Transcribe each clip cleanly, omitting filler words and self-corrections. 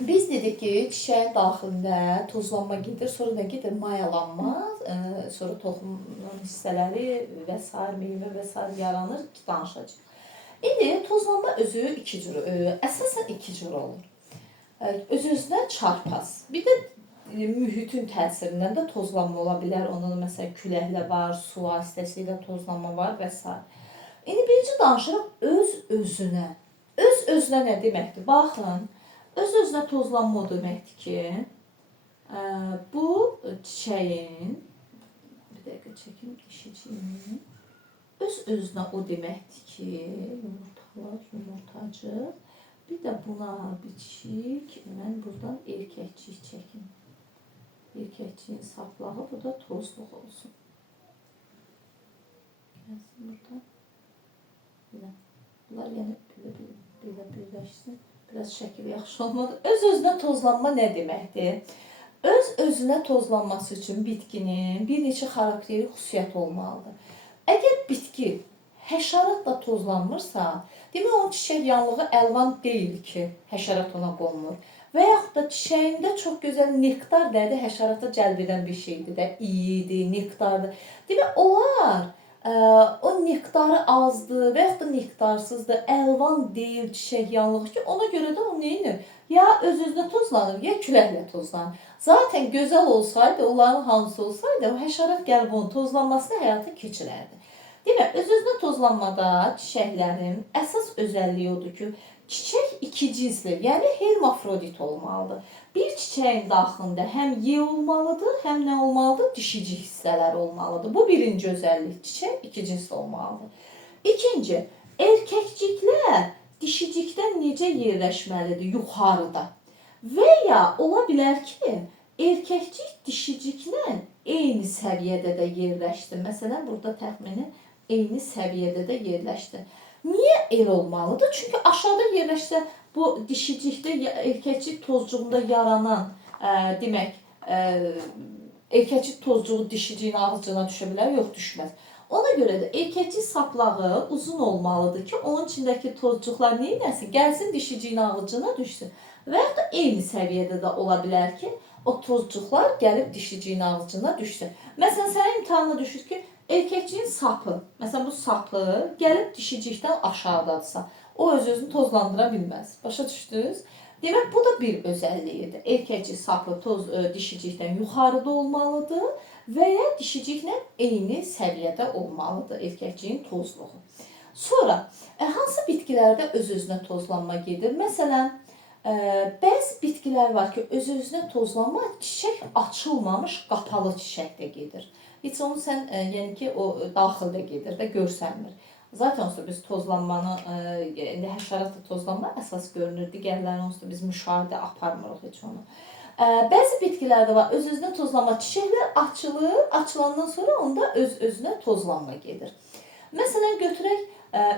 Biz dedik ki, çiçəyin daxilində tozlanma gedir, sonra da gedir mayalanma, sonra toxumun hissələri və sair, meyvə və sair yaranır ki, danışacaq. İndi tozlanma özü iki cür, əsasən iki cür olur. Öz-özünə çarpaz. Bir də mühitin təsirindən də tozlanma ola bilər. Onda da məsələn küləklə var, su vasitəsilə tozlanma var və s. İndi birinci danışırıq öz-özünə. Öz-özünə nə deməkdir? Baxın, öz-özünə tozlanma o deməkdir ki, bu çiçəyin, bir dəqiqə çəkim dişiciyini, öz-özünə o deməkdir ki, yumurtalar, yumurtacıq, bir də buna biçik, mən buradan erkəkçik çəkim. Erkəkçiyin saplağı, bu da tozluq olsun. Gəlsin buradan. Bunlar yəni belə birləşsin. Biraz şəkil yaxşı olmadı. Öz-özünə tozlanma nə deməkdir? Öz-özünə tozlanması üçün bitkinin bir neçə xarakteri xüsusiyyət olmalıdır. Əgər bitki həşəratla tozlanmırsa, demək onun çiçək yanlığı əlvan deyil ki, həşərat ona qonmur. Və yaxud da çiçəyində çox gözəl nektar dədi həşərata cəlb edən bir şeydir də, iyidir, nektardır. Demək, onlar o nektarı azdır və yaxud da nektarsızdır, əlvan deyil çiçək yanlığı ki, ona görə də o neyinir? Ya öz-özünə tozlanır, ya küləklə tozlanır. Zaten gözəl olsaydı, onların hansı olsaydı, o həşərat gəlib onun tozlanmasını həyata keçirərdi. Demək, öz-özünə tozlanmada çiçəklərin əsas özəlliyi odur ki, çiçək iki cinsli, yəni hermafrodit olmalıdır. Bir çiçəyin daxilində həm Y olmalıdır, həm nə olmalıdır? Dişici hissələr olmalıdır. Bu birinci özəllik. Çiçək iki cinsli olmalıdır. İkinci, erkəkciklər dişicikdən necə yerləşməlidir? Yuxarıda. Və ya ola bilər ki, erkəkcik dişiciklə eyni səviyyədə də yerləşdi. Məsələn, burada təxmini eyni səviyyədə də yerləşdi. Niyə el olmalıdır? Çünki aşağıda yerləşsə bu dişicikdə, erkəkcik tozcuğunda yaranan, demək, erkəkcik tozcuğu dişiciyin ağzına düşə bilər, yox düşməz. Ona görə də erkəkcik saplağı uzun olmalıdır ki, onun içindəki tozcuqlar neynəsin? Gəlsin dişiciyin ağzına düşsün. Və ya da eyni səviyyədə də ola bilər ki, o tozcuqlar gəlib dişiciyin ağzına düşsün. Məsələn, sənin imtahanına düşür ki, erkəkciyin sapı, məsələn bu sapı gəlib dişicikdən aşağıdadırsa, o öz-özünü tozlandıra bilməz. Başa düşdünüz? Demək, bu da bir özəlliyidir. Erkəkcik sapı dişicikdən yuxarıda olmalıdır və ya dişiciklə eyni səviyyədə olmalıdır erkəkciyin tozluğu. Sonra, hansı bitkilərdə öz-özünə tozlanma gedir? Məsələn, bəzi bitkilər var ki, öz-özünə tozlanma çiçək açılmamış qapalı çiçəkdə gedir. Heç onu sən, yəni ki, o daxildə gedir də, görsənmir. Zaten onsuz da biz tozlanmanı, həşəratla tozlanma əsas görünür. Digərlərini onsuz da biz müşahidə aparmırıq heç onu. Bəzi bitkilərdə var, öz-özünə tozlanma. Çiçəklər açılır, açılandan sonra onda öz-özünə tozlanma gedir. Məsələn, götürək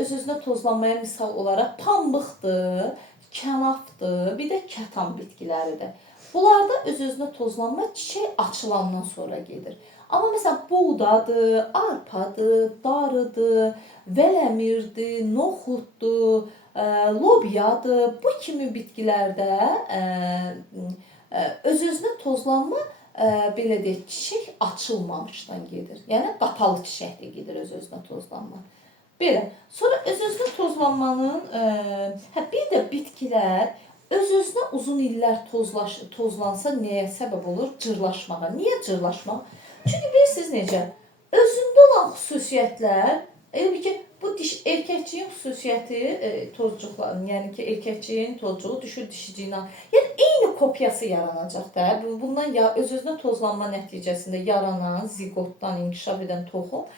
öz-özünə tozlanmaya misal olaraq pambıqdır, kənafdır, bir də kətan bitkiləridir. Bunlarda öz-özünə tozlanma çiçək açılandan sonra gedir. Amma məsələn, buğdadır, arpadır, darıdır, vələmirdir, noxuddur, lobyadır. Bu kimi bitkilərdə öz-özünə tozlanma belə deyək, çiçək açılmamışdan gedir. Yəni, qapalı çiçəkdə gedir öz-özünə tozlanma. Belə. Sonra öz-özünə tozlanmanın, bir də bitkilər öz-özünə uzun illər tozlansa nəyə səbəb olur? Cırlaşmağa. Niyə cırlaşmaq? Çünki bilirsiniz necə? Özündə olan xüsusiyyətlər, elə ki, bu erkəkciyin xüsusiyyəti tozcuqların, yəni ki, erkəkciyin tozcuğu düşür dişiciyinə. Yəni, eyni kopyası yaranacaq da. Bundan öz-özünə tozlanma nəticəsində yaranan, zigotdan inkişaf edən toxum,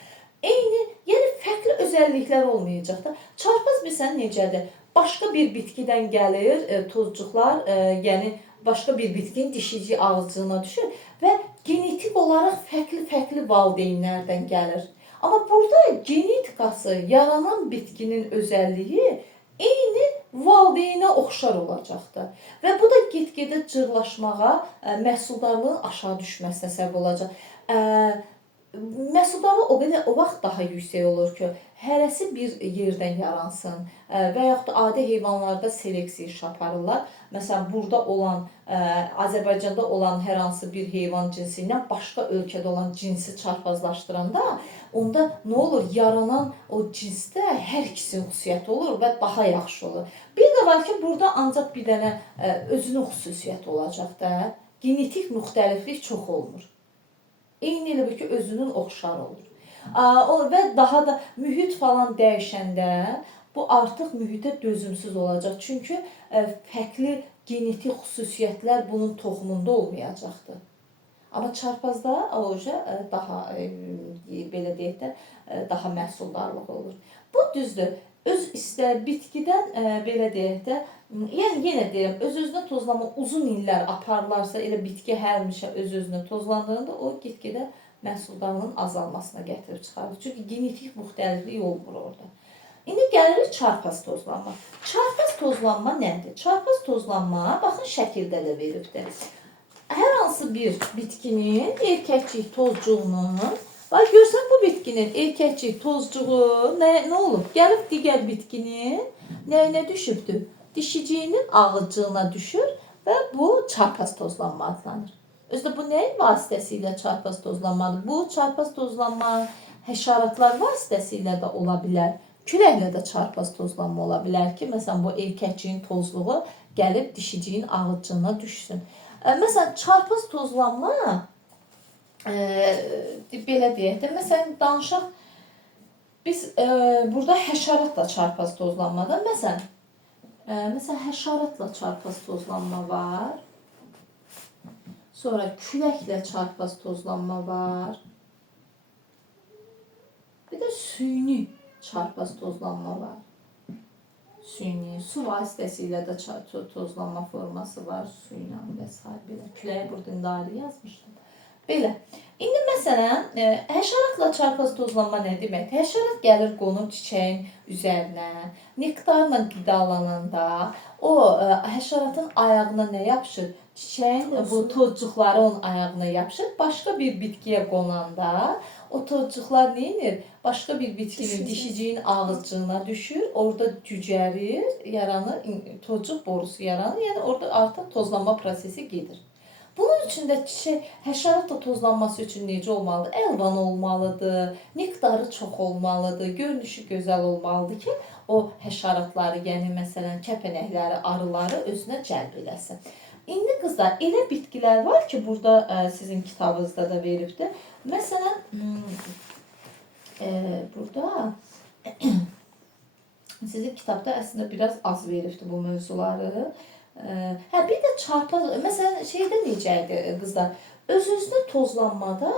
eyni, yəni fərqli özəlliklər olmayacaq da. Çarpaz bilsən necədir? Başqa bir bitkidən gəlir tozcuqlar, yəni başqa bir bitkinin dişici ağzına düşür və genetik olaraq fərqli valideynlərdən gəlir. Amma burada genetikası yaranan bitkinin özəlliyi eyni valideynə oxşar olacaqdır. Və bu da get-gedə cırlaşmağa, məhsuldarlığın aşağı düşməsinə səbəb olacaq. məhsuldarlıq o vaxt daha yüksək olur ki, hərəsi bir yerdən yaransın və yaxud da adi heyvanlarda seleksiya iş aparırlar. Məsələn, burada olan, Azərbaycanda olan hər hansı bir heyvan cinsi ilə başqa ölkədə olan cinsi çarpazlaşdıranda, onda nə olur? Yaranan o cinsdə hər ikisinin xüsusiyyəti olur və daha yaxşı olur. Bir də var ki, burada ancaq bir dənə özünün xüsusiyyəti olacaq da, genetik müxtəliflik çox olmur. Eyni elə bir ki, özünün oxşar olur. Və daha da mühit falan dəyişəndə bu artıq mühitə dözümsüz olacaq. Çünki fərqli genetik xüsusiyyətlər bunun toxumunda olmayacaqdır. Amma çarpazda daha belə deyək də daha məhsuldarlıq olur. Bu düzdür. Öz bitkidən belə deyək də, yəni yenə deyirəm, öz-özünə tozlanma uzun illər aparılarsa, elə bitki həmişə öz-özünə tozlandığında o get-gedə məhsuldarlığın azalmasına gətirib çıxarır. Çünki genetik müxtəliflik olmur orada. İndi gəlirik çarpaz tozlanma. Çarpaz tozlanma nədir? Çarpaz tozlanma, baxın şəkildə də veribdir. Hər hansı bir bitkinin erkəkcik tozcuğunun, bax görsən bu bitkinin erkəkcik tozcuğu nə olub? Gəlib digər bitkinin nəyinə düşübdür? Dişiciyinin ağızcığına düşür və bu çarpaz tozlanma adlanır. Özdə bu nəyin vasitəsilə çarpaz tozlanmadır? Bu çarpaz tozlanma həşəratlar vasitəsilə də ola bilər. Küləklə də çarpaz tozlanma ola bilər ki, məsələn bu erkəkciyin tozluğu gəlib dişiciyin ağızcığına düşsün. Məsələn çarpaz tozlanma belə deyək də, məsələn danışaq biz burada həşəratla çarpaz tozlanmadan məsələn həşəratla çarpaz tozlanma var. Sonra küləklə çarpaz tozlanma var. Bir də süni çarpaz tozlanma var. Süni, su vasitəsilə də tozlanma forması var. Suyla və s. belə. Küləyi burada ayrı yazmışdım. Belə. İndi məsələn, həşəratla çarpaz tozlanma nə deməkdir? Həşərat gəlir qonur çiçəyin üzərinə, nektarla qidalananda o həşəratın ayağına nə yapışır? Çiçəyin bu tozcuqları onun ayağına yapışır. Başqa bir bitkiyə qonanda o tozcuqlar neyinir? Başqa bir bitkinin dişiciyin ağızcığına düşür, orada cücərir, yaranır, tozcuq borusu yaranır. Yəni orada artıq tozlanma prosesi gedir. Bunun üçün də həşəratla tozlanması üçün necə olmalıdır? Əlvan olmalıdır, nektarı çox olmalıdır, görünüşü gözəl olmalıdır ki, o həşəratları, yəni məsələn kəpənəkləri, arıları özünə cəlb eləsin. İndi qızlar, elə bitkilər var ki, burada sizin kitabınızda da veribdir. Məsələn, burada sizin kitabda əslində biraz az veribdir bu mövzuları. Bir də çarpaz, məsələn, şeydə necə idi qızlar, öz-özünə tozlanmada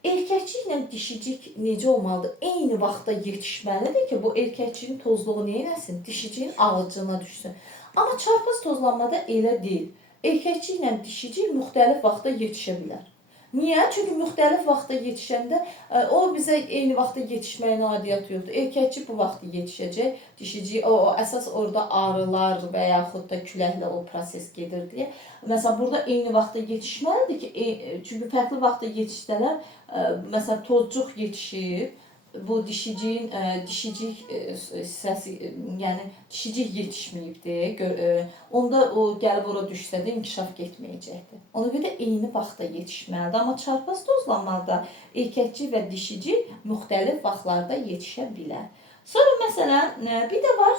erkəkcik ilə dişicik necə olmalıdır? Eyni vaxtda yetişməlidir ki, bu erkəkciyin tozluğu neynəsin? Dişiciyin ağızcığına düşsün. Amma çarpaz tozlanmada elə deyil. Erkəkcik ilə dişicik müxtəlif vaxtda yetişə bilər. Niyə? Çünki müxtəlif vaxtda yetişəndə o bizə eyni vaxtda yetişməyin adiyyatı yoxdur. Erkəkcik bu vaxtda yetişəcək, dişicik, əsas orada arılar və yaxud da küləklə o proses gedir deyə. Məsələn, burada eyni vaxtda yetişməlidir ki, çünki fərqli vaxtda yetişsələr, məsələn, tozcuq yetişir, bu dişicik hissəsi, yəni dişicik yetişməyibdir. Onda o gəlib ora düşsə də inkişaf getməyəcəkdir. Ona görə eyni vaxtda yetişməlidir. Amma çarpaz tozlanmada erkəkcik və dişicik müxtəlif vaxtlarda yetişə bilər. Sonra məsələn, bir də var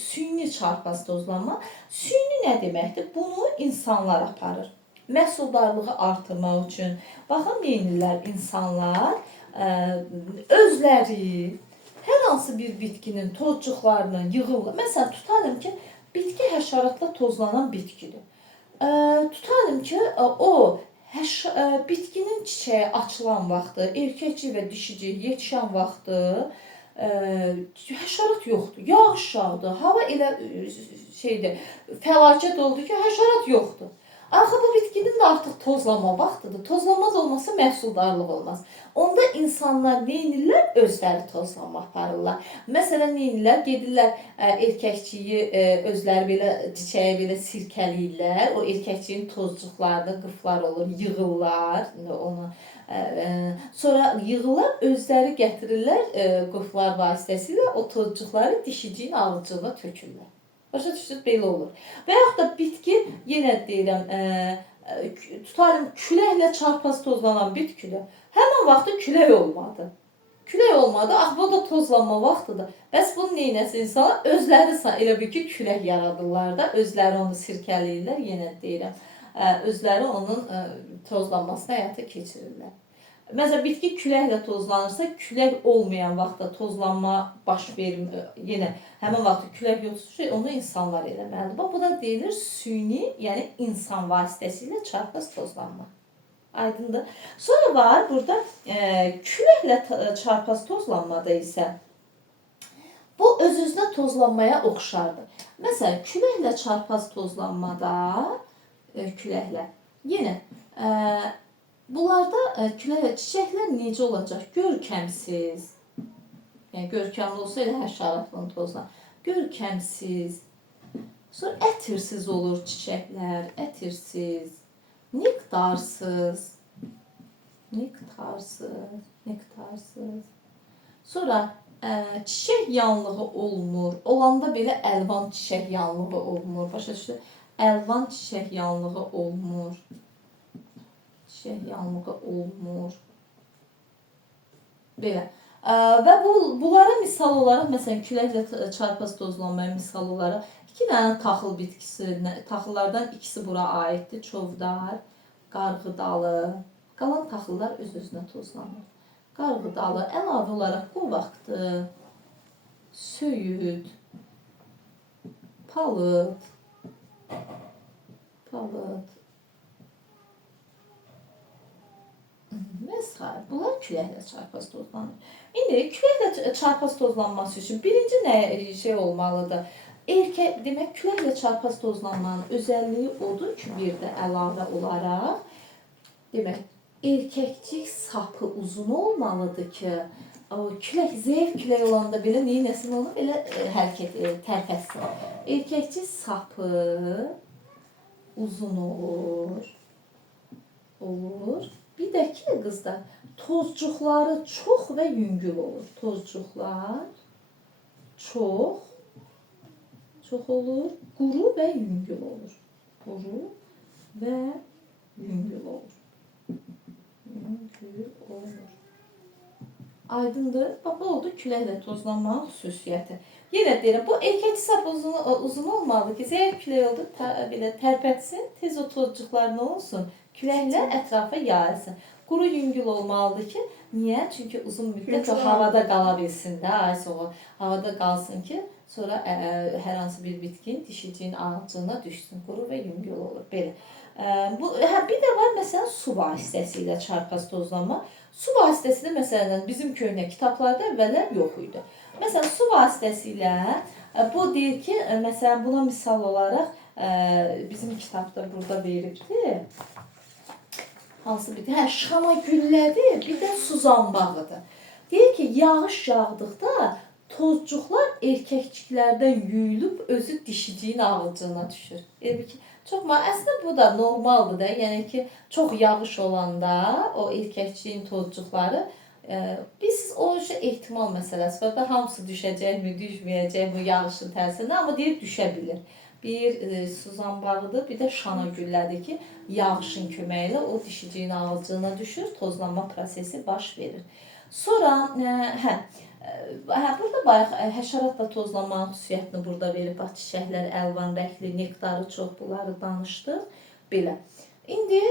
süni çarpaz tozlanma. Süni nə deməkdir? Bunu insanlar aparır. Məhsuldarlığı artırmaq üçün. Baxın, neynirlər insanlar? Özləri hər hansı bir bitkinin tozcuqlarını yığırlar. Məsələn, tutalım ki, bitki həşəratla tozlanan bitkidir. Tutalım ki, o bitkinin çiçəyi açılan vaxtı, erkəkcik və dişicik yetişən vaxtı həşərat yoxdur. Yağış yağdı, hava elə fəlakət oldu ki, həşərat yoxdur. Axı bu bitkinin də artıq tozlanma vaxtıdır. Tozlanmaz olmasa məhsuldarlıq olmaz. Onda insanlar neynirlər? Özləri tozlanma aparırlar. Məsələn, neynirlər? Gedirlər erkəkçiyi özləri belə çiçəyə belə sirkələyirlər. O erkəkçiyin tozcuqlarını qıflar olur, yığırlar onu. Sonra yığırlar, özləri gətirirlər qıflar vasitəsilə o tozcuqları dişiciyin ağzına tökürlər. Başa düşdünüz, belə olur. Və yaxud da bitki, yenə deyirəm, tutarım küləklə çarpaz tozlanan bitkini. Həmin vaxtı külək olmadı. Külək olmadı, bu da tozlanma vaxtıdır. Bəs bunu neynəsin insanlar? Özləri elə bir ki, külək yaradırlar da, özləri onu sirkələyirlər, yenə deyirəm. Özləri onun tozlanmasını həyata keçirirlər. Məsələn, bitki küləklə tozlanırsa, külək olmayan vaxtda tozlanma baş vermir. Yenə həmin vaxtda külək yoxsa onu insanlar eləməlidir. Bax, bu da deyilir süni, yəni insan vasitəsilə çarpaz tozlanma. Aydındır. Sonra var burada küləklə çarpaz tozlanmada isə bu öz-özünə tozlanmaya oxşardır. Məsələn, küləklə çarpaz tozlanmada küləklə yenə bunlarda çiçəklər necə olacaq? Görkəmsiz. Yəni görkəmli olsa elə həşəratla tozlan. Görkəmsiz. Sonra ətirsiz olur çiçəklər, ətirsiz. Nektarsız. Sonra çiçək yanlığı olmur. Olanda belə əlvan çiçək yanlığı olmur. Başa düşdü? Əlvan çiçək yanlığı olmur. Çiçək yanlığı olmur. Belə. Və bunlara misal olaraq, məsələn, küləklə çarpaz tozlanmaya misal olaraq 2 dənə taxıl bitkisi, taxıllardan ikisi bura aiddir. Çovdar, qarğıdalı. Qalan taxıllar öz-özünə tozlanır. Qarğıdalı əlavə olaraq qovaqdır, söyüd, palıd, vesaire. Bunlar küləklə çarpaz tozlanır. İndi küləklə çarpaz tozlanması üçün birinci nə şey olmalıdır? Demək, küləklə çarpaz tozlanmanın özəlliyi odur ki, bir də əlavə olaraq, demək, erkəkcik sapı uzun olmalıdır ki, külək, zəif külək olanda belə neynəsin onu belə hərəkət tərpətsin. Erkəkcik sapı uzun olur. Bir də ki, qızlar, tozcuqları çox və yüngül olur. Tozcuqlar çox olur, quru və yüngül olur. Aydındır. Bu oldu küləklə tozlanmanın xüsusiyyəti. Yenə deyirəm, bu erkək sap uzun olmalıdır ki, zəif külək oldu, belə tərpətsin, tez o tozcuqlar nə olsun? Küləklə ətrafa yayılsın. Quru yüngül olmalıdır ki, niyə? Çünki uzun müddət o havada qala bilsin də, ay soğuk. Havada qalsın ki, sonra hər hansı bir bitkin dişiciyin ağacına düşsün. Quru və yüngül olur. Belə. Bir də var, məsələn, su vasitəsilə çarpaz tozlanma. Su vasitəsilə, məsələn, bizim köhnə kitablarda əvvəllər yox idi. Məsələn, su vasitəsilə, bu deyir ki, məsələn, buna misal olaraq, bizim kitabda burada veribdir. Hansı bir də? Şama güllədir, bir də suzanbağıdır. Deyir ki, yağış yağdıqda tozcuqlar erkəkçiklərdən yuyulub özü dişiciyin ağacına düşür. Əslində bu da normaldır da, yəni ki, çox yağış olanda o erkəkçiyin tozcuqları, biz o ehtimal məsələsi var da, hamısı düşəcəkmi, düşməyəcək bu yağışın təsirində, amma deyir düşə bilir. Bir suzanbağıdır, bir də şana güllədir ki, yağışın köməyi ilə o dişiciyin ağacına düşür, tozlanma prosesi baş verir. Sonra, burada bayaq həşəratla tozlanmanın xüsusiyyətini burada verib, bax, çiçəklər, əlvan rəngli, nektarı çox, bunları danışdıq. Belə. İndi